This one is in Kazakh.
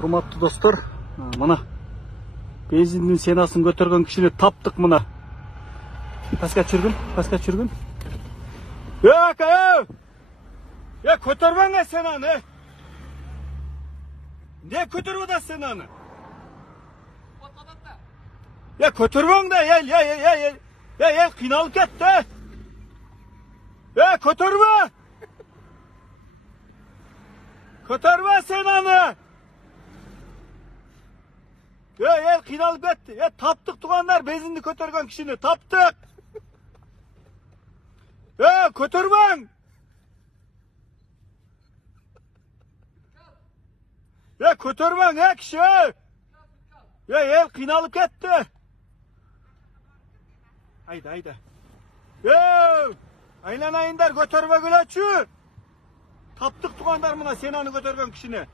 Құрметті достар, мына бензиннің сенасын көтерген кішіне таптық мына. Паска жүргін. Көтербеңе сенаны. Не көтеріп ода сенаны? Көтербең да, ел, қиналып кетті. Көтербе! Көтербе сенаны! Ел қиналып кетті. Таптық туғандар, бензинді көтерген кішіне таптық. Көтербең! Көтербең, кіші! Ел қиналып кетті. Айда. Айланайындар көтербе келетші. Таптық туғандар мұна сенаны көтерген кішіне.